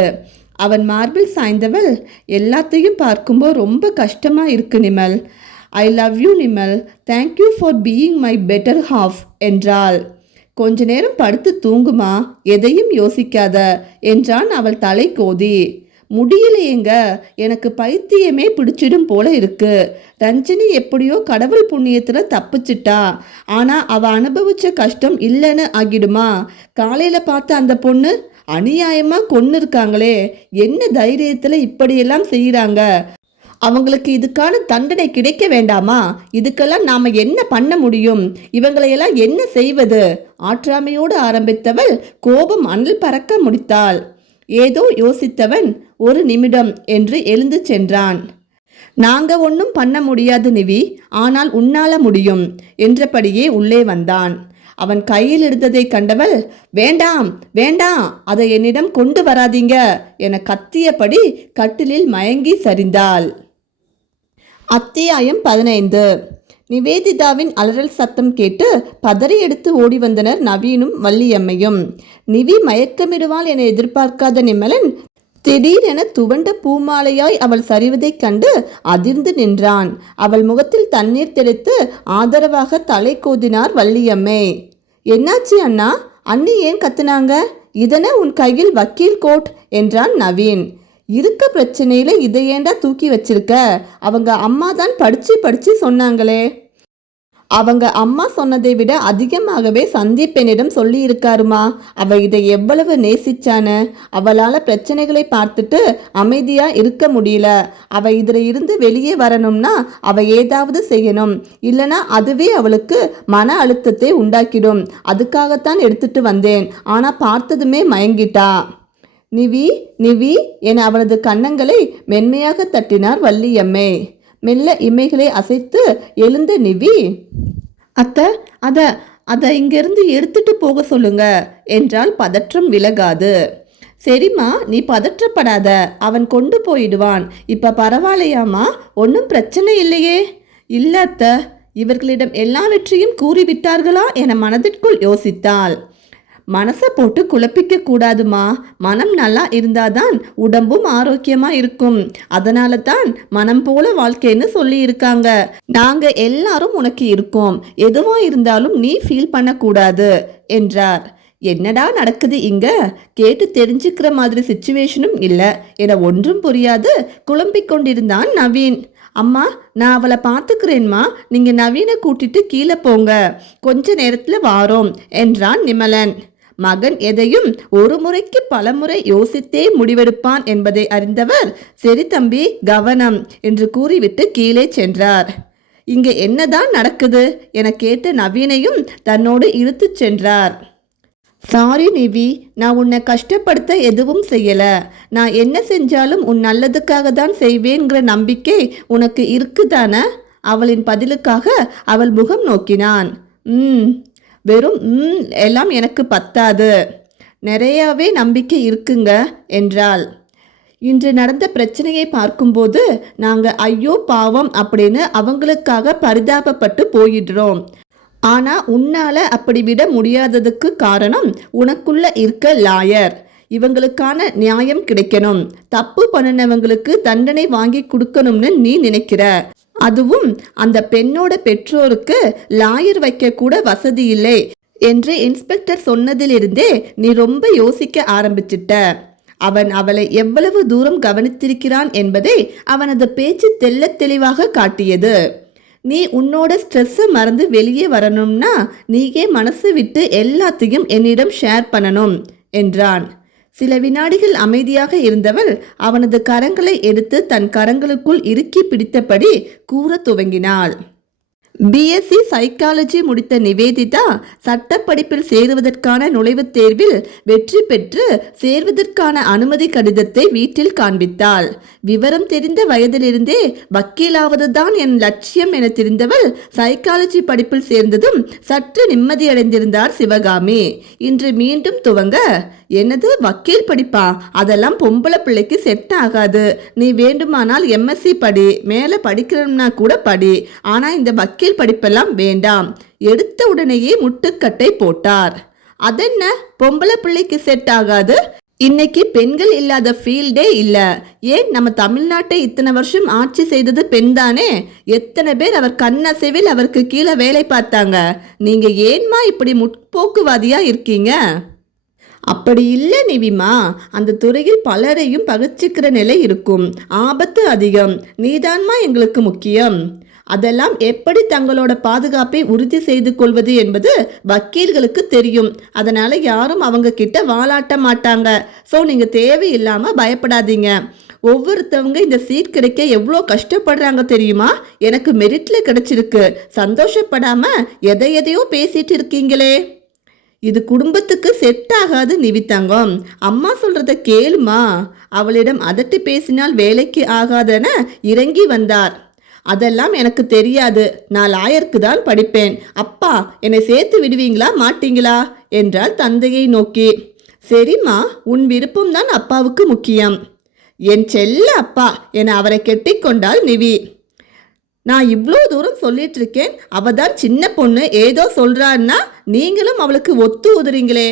அவன் மார்பில் சாய்ந்தவள், எல்லாத்தையும் பார்க்கும்போது ரொம்ப கஷ்டமா இருக்கு Nimal. I love you Nimal, thank you for being my better half என்றாள். கொஞ்ச நேரம் படுத்து தூங்குமா, எதையும் யோசிக்காத என்றான் அவள் தலை கோதி. முடியலையேங்க, எனக்கு பைத்தியமே பிடிச்சிடும் போல இருக்கு. ரஞ்சினி எப்படியோ கடவுள் புண்ணியத்துல தப்பிச்சிட்டா, ஆனா அவ அனுபவிச்ச கஷ்டம் இல்லைன்னு ஆகிடுமா? காலையில பார்த்த அந்த பொண்ணு அநியாயமா கொன்னு இருக்காங்களே, என்ன தைரியத்துல இப்படியெல்லாம் செய்யறாங்க? அவங்களுக்கு இதுக்கான தண்டனை கிடைக்க வேண்டாமா? இதுக்கெல்லாம் நாம என்ன பண்ண முடியும்? இவங்களையெல்லாம் என்ன செய்வது? ஆற்றாமையோடு ஆரம்பித்தவள் கோபம் அனல் பறக்க முடித்தாள். ஏதோ யோசித்தவன் ஒரு நிமிடம் என்று எழுந்து சென்றான். நாங்க ஒன்றும் பண்ண முடியாது நிவி, ஆனால் உன்னால முடியும் என்றபடியே உள்ளே வந்தான். அவன் கையில் எடுத்ததை கண்டவள், வேண்டாம் வேண்டாம், அதை என்னிடம் கொண்டு வராதீங்க என கத்தியபடி கட்டிலில் மயங்கி சரிந்தாள். அத்தியாயம் 15. நிவேதிதாவின் அலறல் சத்தம் கேட்டு பதறி எடுத்து ஓடி வந்தனர் நவீனும் வள்ளியம்மையும். நிவி மயக்கமிடுவாள் என எதிர்பார்க்காத நிமலன் திடீரென துவண்ட பூமாலையாய் அவள் சரிவதைக் கண்டு அதிர்ந்து நின்றான். அவள் முகத்தில் தண்ணீர் தெளித்து ஆதரவாக தலை கோதினார் வள்ளியம்மை. என்னாச்சு அண்ணா? அண்ணி ஏன் கத்துனாங்க? இதன உன் கையில் வக்கீல் கோட் என்றான் நவீன். இருக்க பிரச்சனையில இதை ஏண்டா தூக்கி வச்சிருக்க? அவங்க அம்மா தான் படிச்சு சொன்னாங்களே. அவங்க அம்மா சொன்னதை விட அதிகமாகவே சந்தீப்பனிடம் சொல்லி இருக்காருமா. அவ இதை எவ்வளவு நேசிச்சான. அவளால பிரச்சனைகளை பார்த்துட்டு அமைதியா இருக்க முடியல. அவ இதுல இருந்து வெளியே வரணும்னா அவ ஏதாவது செய்யணும், இல்லனா அதுவே அவளுக்கு மன அழுத்தத்தை உண்டாக்கிடும். அதுக்காகத்தான் எடுத்துட்டு வந்தேன், ஆனா பார்த்ததுமே மயங்கிட்டா. நிவி நிவி என அவளது கன்னங்களை மென்மையாக தட்டினார் வள்ளியம்மை. மெல்ல இமைகளை அசைத்து எழுந்த நிவி, அத்தை அதை இங்கிருந்து எடுத்துட்டு போக சொல்லுங்க என்றால் பதற்றம் விலகாது. சரிம்மா, நீ பதற்றப்படாத, அவன் கொண்டு போயிடுவான். இப்ப பரவாயில்லையாமா? ஒன்றும் பிரச்சனை இல்லையே. இல்ல அத்தை, இவர்களிடம் எல்லாவற்றையும் கூறிவிட்டார்களா என மனதிற்குள் யோசித்தாள். மனசை போட்டு குழப்பிக்க கூடாதுமா. மனம் நல்லா இருந்தாதான் உடம்பும் ஆரோக்கியமா இருக்கும். அதனால தான் மனம் போல வாழ்க்கைன்னு சொல்லி இருக்காங்க. நாங்க எல்லாரும் உனக்கு இருக்கோம், எதுவா இருந்தாலும் நீ ஃபீல் பண்ணக்கூடாது என்றார். என்னடா நடக்குது இங்க? கேட்டு தெரிஞ்சுக்கிற மாதிரி சிச்சுவேஷனும் இல்லை என ஒன்றும் புரியாது குழம்பிக் கொண்டிருந்தான் நவீன். அம்மா, நான் அவளை பார்த்துக்கிறேன்மா, நீங்க நவீனை கூட்டிட்டு கீழே போங்க, கொஞ்ச நேரத்துல வாரோம் என்றான் நிமலன். மகன் எதையும் ஒரு முறைக்கு பலமுறை யோசித்தே முடிவெடுப்பான் என்பதை அறிந்தவர், சரி தம்பி, கவனம் என்று கூறிவிட்டு கீழே சென்றார். இங்கே என்னதான் நடக்குது என கேட்ட நவீனையும் தன்னோடு இழுத்து சென்றார். சாரி நிவி, நான் உன்னை கஷ்டப்படுத்த எதுவும் செய்யல. நான் என்ன செஞ்சாலும் உன் நல்லதுக்காக தான் செய்வேங்கிற நம்பிக்கை உனக்கு இருக்குதானே? அவளின் பதிலுக்காக அவள் முகம் நோக்கினான். வெறும் எல்லாம் எனக்கு பத்தாது, நிறையாவே நம்பிக்கை இருக்குங்க என்றாள். இன்று நடந்த பிரச்சனையை பார்க்கும்போது நாங்கள் ஐயோ பாவம் அப்படின்னு அவங்களுக்காக பரிதாபப்பட்டு போயிடுறோம். ஆனா உன்னால அப்படி விட முடியாததுக்கு காரணம் உனக்குள்ள இருக்க லாயர். இவங்களுக்கான நியாயம் கிடைக்கணும், தப்பு பண்ணினவங்களுக்கு தண்டனை வாங்கி கொடுக்கணும்னு நீ நினைக்கிற. அதுவும் அந்த பெண்ணோட பெற்றோருக்கு லாயர் வைக்க கூட வசதி இல்லை என்று இன்ஸ்பெக்டர் சொன்னதிலிருந்தே நீ ரொம்ப யோசிக்க ஆரம்பிச்சிட்ட. அவன் அவளை எவ்வளவு தூரம் கவனித்திருக்கிறான் என்பதை அவனது பேச்சு தெள்ளத் தெளிவாக காட்டியது. நீ உன்னோட ஸ்ட்ரெஸ்ஸை மறந்து வெளியே வரணும்னா நீயே மனசு விட்டு எல்லாத்தையும் என்னிடம் ஷேர் பண்ணணும் என்றான். சில வினாடிகள் அமைதியாக இருந்தவள் அவனது கரங்களை எடுத்து தன் கரங்களுக்குள் இறுக்கி பிடித்தபடி கூற துவங்கினாள். பிஎஸ்சி சைக்காலஜி முடித்த நிவேதிதா சட்டப்படிப்பில் சேருவதற்கான நுழைவுத் தேர்வில் வெற்றி பெற்று சேர்வதற்கான அனுமதி கடிதத்தை வீட்டில் காண்பித்தாள். விவரம் தெரிந்த வயதிலிருந்தே வக்கீலாவதுதான் என் லட்சியம் என தெரிந்தவள் சைக்காலஜி படிப்பில் சேர்ந்ததும் சற்று நிம்மதியடைந்திருந்தார் சிவகாமி. இன்று மீண்டும் துவங்க, என்னது வக்கீல் படிப்பா? அதெல்லாம் பொம்பளை பிள்ளைக்கு செட் ஆகாது. நீ வேண்டுமானால் எம்எஸ்சி படி, மேலே படிக்கணும்னா கூட படி. ஆனா இந்த வக்கீல் படிப்பெல்லாம் வேண்டாம். எடுத்த உடனேயே முட்டுக்கட்டை போட்டார். அதென்ன பொம்பளை பிள்ளைக்கு செட் ஆகாது? இன்னைக்கு பெண்கள் இல்லாத ஃபீல்டே இல்ல. ஏன் நம்ம தமிழ்நாட்டை இத்தனை வருஷம் ஆட்சி செய்தது பெண் தானே? எத்தனை பேர் அவர் கண்ணசைவில் அவருக்கு கீழே வேலை பார்த்தாங்க. நீங்க ஏன்மா இப்படி முற்போக்குவாதியா இருக்கீங்க? அப்படி இல்லை நிவிமா, அந்த துறையில் பலரையும் பகிர்ச்சிக்கிற நிலை இருக்கும். ஆபத்து அதிகம். நீதான்மா எங்களுக்கு முக்கியம். அதெல்லாம் எப்படி தங்களோட பாதுகாப்பை உறுதி செய்து கொள்வது என்பது வக்கீல்களுக்கு தெரியும். அதனால யாரும் அவங்க கிட்ட வாலாட்ட மாட்டாங்க. ஸோ நீங்க தேவையில்லாம பயப்படாதீங்க. ஒவ்வொருத்தவங்க இந்த சீட் கிடைக்க எவ்வளோ கஷ்டப்படுறாங்க தெரியுமா? எனக்கு மெரிட்ல கிடைச்சிருக்கு. சந்தோஷப்படாம எதையோ பேசிட்டு இருக்கீங்களே. இது குடும்பத்துக்கு செட் ஆகாது நிவித்தங்கம். அம்மா சொல்றத கேளுமா. அவளிடம் அதட்டி பேசினால் வேலைக்கு ஆகாதென இறங்கி வந்தார். அதெல்லாம் எனக்கு தெரியாது. நான் லாயருக்கு தான் படிப்பேன். அப்பா, என்னை சேர்த்து விடுவீங்களா மாட்டீங்களா என்றால் தந்தையை நோக்கி. சரிம்மா, உன் விருப்பம்தான் அப்பாவுக்கு முக்கியம். என் செல்ல அப்பா என அவரை கெட்டிக்கொண்டாள் நிவி. நான் இவ்வளோ தூரம் சொல்லிட்டு இருக்கேன். அவ தான் சின்ன பொண்ணு, ஏதோ சொல்றான்னா நீங்களும் அவளுக்கு ஒத்து உதுறீங்களே.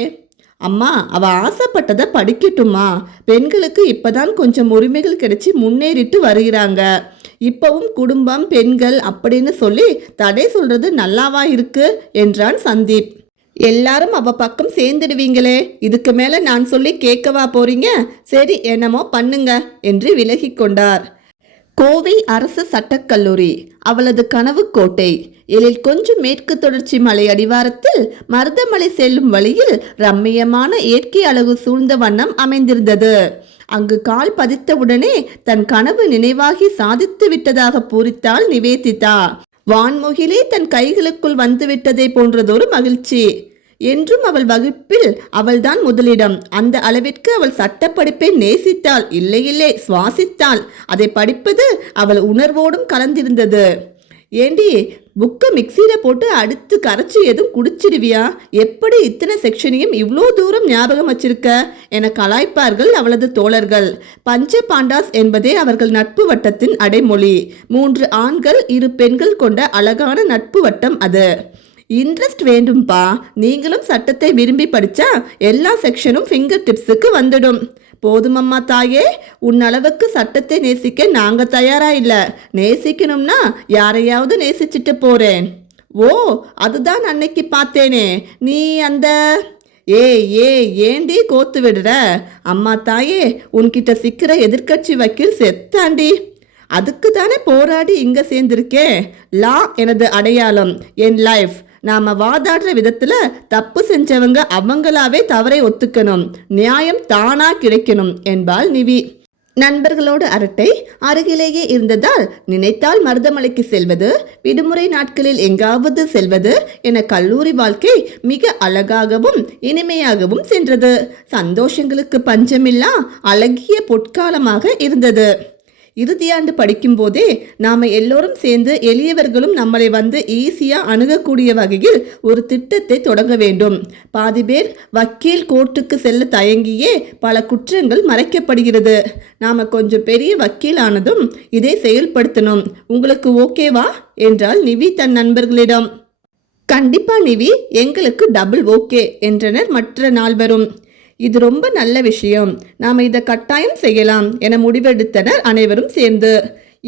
அம்மா, அவ ஆசைப்பட்டதை படிக்கட்டுமா? பெண்களுக்கு இப்பதான் கொஞ்சம் உரிமைகள் கிடைச்சி முன்னேறிட்டு வருகிறாங்க. இப்பவும் குடும்பம் பெண்கள் அப்படின்னு சொல்லி தடை சொல்றது நல்லாவா இருக்கு என்றான் சந்தீப். எல்லாரும் அவ பக்கம் சேர்ந்துடுவீங்களே. இதுக்கு மேல நான் சொல்லி கேட்கவா போறீங்க? சரி, என்னமோ பண்ணுங்க என்று விலகி கொண்டார். கோவை அரசு சட்டக்கல்லூரி அவளது கனவு கோட்டை. எழில் கொஞ்சம் மேற்கு தொடர்ச்சி மலை அடிவாரத்தில் மருதமலை செல்லும் வழியில் ரம்மியமான இயற்கை அழகு சூழ்ந்த வண்ணம் அமைந்திருந்தது. அங்கு கால் பதித்தவுடனே தன் கனவு நினைவாகி சாதித்து விட்டதாக பூரித்தாள் நிவேதிதா. வான்முகிலே தன் கைகளுக்குள் வந்துவிட்டதை போன்றதொரு மகிழ்ச்சி. என்றும் அவள் வகுப்பில் அவள்தான் முதலிடம். அந்த அளவிற்கு அவள் சட்டப்படிப்பை நேசித்தாள். இல்லை சுவாசித்தாள். அதை படிப்பது அவள் உணர்வோடும் கலந்திருந்தது. ஏண்டி, புக்கை மிக்சியில போட்டு அடுத்து கரைச்சி எதுவும் குடிச்சிடுவியா? எப்படி இத்தனை செக்ஷனையும் இவ்வளோ தூரம் ஞாபகம் வச்சிருக்க என கலாய்ப்பார்கள் அவளது தோழர்கள். பஞ்ச பாண்டாஸ் என்பதே அவர்கள் நட்பு வட்டத்தின் அடைமொழி. 3 ஆண்கள் 2 பெண்கள் கொண்ட அழகான நட்பு வட்டம் அது. இன்ட்ரெஸ்ட் வேண்டும்பா. நீங்களும் சட்டத்தை விரும்பி படிச்சா எல்லா செக்ஷனும் ஃபிங்கர் டிப்ஸுக்கு வந்துடும். போதுமம்மா தாயே, உன் அளவுக்கு சட்டத்தை நேசிக்க நாங்க தயாரா இல்ல. நேசிக்கணும்னா யாரையாவது நேசிச்சுட்டு போறேன். ஓ, அதுதான் அன்னைக்கு பார்த்தேனே, நீ அந்த ஏண்டி கோத்து விடுற? அம்மா தாயே, உன்கிட்ட சிக்கிற எதிர்கட்சி வக்கீல் செத்தாண்டி. அதுக்கு தானே போராடி இங்க சேர்ந்திருக்கேன். லா எனது அடையாளம், என் லைஃப். நாம வாதாடுற விதத்துல தப்பு செஞ்சவங்க அவங்களாவே தவறை ஒத்துக்கணும். நியாயம் தானா கிடைக்கணும் என்பாள் நிவி. நண்பர்களோடு அரட்டை அருகிலேயே இருந்ததால் நினைத்தால் மருதமலைக்கு செல்வது, விடுமுறை நாட்களில் எங்காவது செல்வது என கல்லூரி வாழ்க்கை மிக அழகாகவும் இனிமையாகவும் சென்றது. சந்தோஷங்களுக்கு பஞ்சமில்லா அழகிய பொற்காலமாக இருந்தது. இறுதியாண்டு படிக்கும் போதே நாம எல்லோரும் சேர்ந்து எளியவர்களும் நம்மளை வந்து ஈஸியா அணுகக்கூடிய வகையில் ஒரு திட்டத்தை தொடங்க வேண்டும். பாதி பேர் வக்கீல் கோர்ட்டுக்கு செல்ல தயங்கியே பல குற்றங்கள் மறைக்கப்படுகிறது. நாம கொஞ்சம் பெரிய வக்கீல் ஆனதும் இதை செயல்படுத்தணும். உங்களுக்கு ஓகேவா என்றால் நிவி தன் நண்பர்களிடம். கண்டிப்பா நிவி, எங்களுக்கு டபுள் ஓகே என்றனர் மற்ற நால்வரும். இது ரொம்ப நல்ல விஷயம், நாம இதை கட்டாயம் செய்யலாம் என முடிவெடுத்தனர் அனைவரும் சேர்ந்து.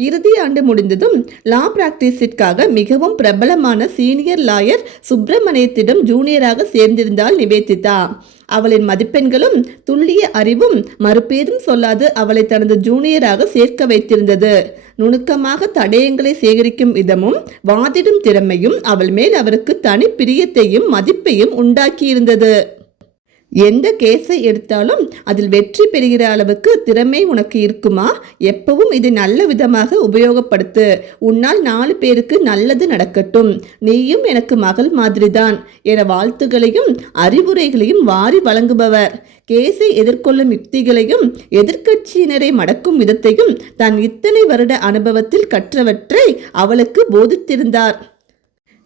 இறுதி ஆண்டு முடிந்ததும் லா பிராக்டிஸிற்காக மிகவும் பிரபலமான சீனியர் லாயர் சுப்பிரமணியத்திடம் ஜூனியராக சேர்ந்திருந்தாள் நிவேதிதா. அவளின் மதிப்பெண்களும் துல்லிய அறிவும் மறுபேதும் சொல்லாது அவளை தனது ஜூனியராக சேர்க்க வைத்திருந்தது. நுணுக்கமாக தடயங்களை சேகரிக்கும் விதமும் வாதிடும் திறமையும் அவள் மேல் அவருக்கு தனி பிரியத்தையும் மதிப்பையும் உண்டாக்கியிருந்தது. எந்த கேஸை எடுத்தாலும் அதில் வெற்றி பெறுகிற அளவுக்கு திறமை உனக்கு இருக்குமா? எப்பவும் இதை நல்ல விதமாக உபயோகப்படுத்து. உன்னால் 4 பேருக்கு நல்லது நடக்கட்டும். நீயும் எனக்கு மகள் மாதிரிதான் என வாழ்த்துகளையும் அறிவுரைகளையும் வாரி வழங்குபவர். கேஸை எதிர்கொள்ளும் யுக்திகளையும் எதிர்க்கட்சியினரை மடக்கும் விதத்தையும் தான் இத்தனை வருட அனுபவத்தில் கற்றவற்றை அவளுக்கு போதித்திருந்தார்.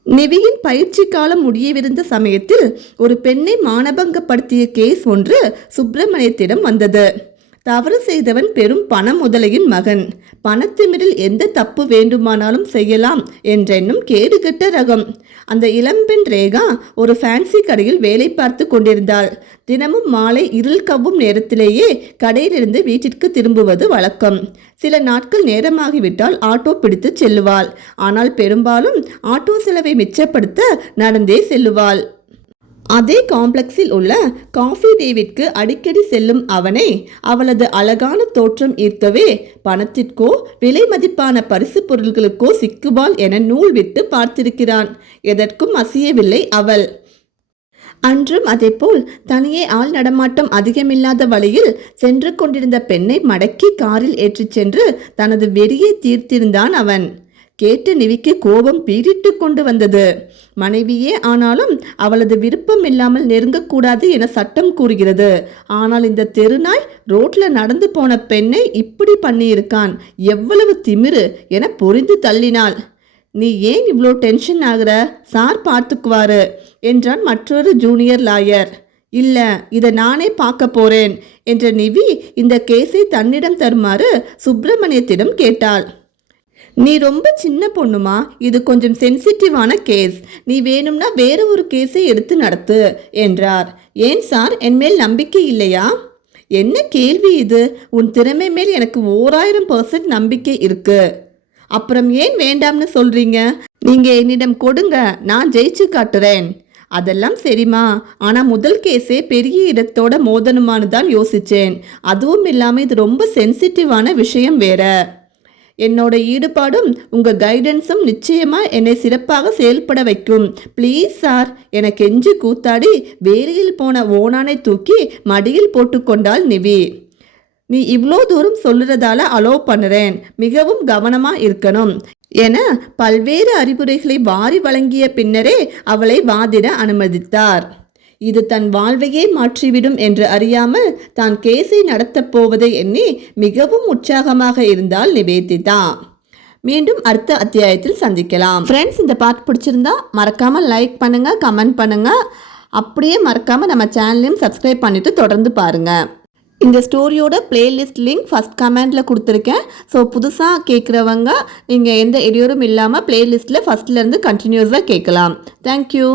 நிவியின் பயிற்சி காலம் முடியவிருந்த சமயத்தில் ஒரு பெண்ணை மானபங்கப்படுத்திய கேஸ் ஒன்று சுப்பிரமணியத்திடம் வந்தது. தவறு செய்தவன் பெரும் பண முதலையின் மகன். பணத்திமிரில் எந்த தப்பு வேண்டுமானாலும் செய்யலாம் என்றென்னும் கேடுகெட்ட ரகம். அந்த இளம்பெண் ரேகா ஒரு ஃபேன்சி கடையில் வேலை பார்த்து கொண்டிருந்தாள். தினமும் மாலை இருள் கவ்வும் நேரத்திலேயே கடையிலிருந்து வீட்டிற்கு திரும்புவது வழக்கம். சில நாட்கள் நேரமாகிவிட்டால் ஆட்டோ பிடித்து செல்லுவாள். ஆனால் பெரும்பாலும் ஆட்டோ செலவை மிச்சப்படுத்த நடந்தே செல்லுவாள். அதே காம்ப்ளெக்ஸில் உள்ள காஃபி டேவிற்கு அடிக்கடி செல்லும் அவனை அவளது அழகான தோற்றம் ஈர்க்கவே பணத்திற்கோ விலை மதிப்பான பரிசு பொருள்களுக்கோ சிக்குவாள் என நூல் விட்டு பார்த்திருக்கிறான். எதற்கும் அசையவில்லை அவள். அன்றும் அதேபோல் தனியே ஆள் நடமாட்டம் அதிகமில்லாத வழியில் சென்று கொண்டிருந்த பெண்ணை மடக்கி காரில் ஏற்றிச் சென்று தனது வெறியை தீர்த்திருந்தான் அவன். கேட்டு நிவிக்கு கோபம் பீரிட்டு கொண்டு வந்தது. மனைவியே ஆனாலும் அவளது விருப்பம் இல்லாமல் நெருங்கக்கூடாது என சட்டம் கூறுகிறது. ஆனால் இந்த தெருநாய் ரோட்ல நடந்து போன பெண்ணை இப்படி பண்ணியிருக்கான், எவ்வளவு திமிரு என பொறிந்து தள்ளினாள். நீ ஏன் இவ்வளோ டென்ஷன் ஆகுற? சார் பார்த்துக்குவாரு என்றான் மற்றொரு ஜூனியர் லாயர். இல்ல, இதை நானே பார்க்க போறேன் என்ற நிவி இந்த கேஸை தன்னிடம் தருமாறு சுப்பிரமணியத்திடம் கேட்டாள். நீ ரொம்ப சின்ன பொண்ணுமா, இது கொஞ்சம் சென்சிட்டிவான கேஸ். நீ வேணும்னா வேற ஒரு கேஸை எடுத்து நடத்து என்றார். ஏன் சார், என் மேல் நம்பிக்கை இல்லையா? என்ன கேள்வி இது? உன் திறமை மேல் எனக்கு 1000% நம்பிக்கை இருக்கு. அப்புறம் ஏன் வேண்டாம்னு சொல்றீங்க? நீங்க என்னிடம் கொடுங்க, நான் ஜெயிச்சு காட்டுறேன். அதெல்லாம் சரிம்மா, ஆனால் முதல் கேஸே பெரிய இடத்தோட மோதனுமானு தான் யோசிச்சேன். அதுவும் இல்லாமல் இது ரொம்ப சென்சிட்டிவான விஷயம் வேற. என்னோட ஈடுபாடும் உங்கள் கைடன்ஸும் நிச்சயமாக என்னை சிறப்பாக செயல்பட வைக்கும். ப்ளீஸ் சார் என கெஞ்சி கூத்தாடி வேலையில் போன ஓனானை தூக்கி மடியில் போட்டுக்கொண்டாள் நிவி. நீ இவ்வளோ தூரம் சொல்லுறதால அலோவ் பண்ணுறேன், மிகவும் கவனமாக இருக்கணும் என பல்வேறு அறிவுரைகளை வாரி வழங்கிய பின்னரே அவளை வாதிட அனுமதித்தார். இது தன் வாழ்வையே மாற்றிவிடும் என்று அறியாமல் தான் கேஸை நடத்தப் போவதை எண்ணி மிகவும் உற்சாகமாக இருந்தால் நிவேதிதா. மீண்டும் அடுத்த அத்தியாயத்தில் சந்திக்கலாம். ஃப்ரெண்ட்ஸ், இந்த பார்ட் பிடிச்சிருந்தா மறக்காமல் லைக் பண்ணுங்க, கமெண்ட் பண்ணுங்க. அப்படியே மறக்காமல் நம்ம சேனலையும் சப்ஸ்கிரைப் பண்ணிட்டு தொடர்ந்து பாருங்க. இந்த ஸ்டோரியோட பிளேலிஸ்ட் லிங்க் ஃபர்ஸ்ட் கமெண்ட்ல கொடுத்துருக்கேன். ஸோ புதுசாக கேட்குறவங்க நீங்கள் எந்த இடையூறும் இல்லாமல் பிளேலிஸ்ட்டில் ஃபர்ஸ்ட்லேருந்து கண்டினியூஸாக கேட்கலாம். தேங்க்யூ.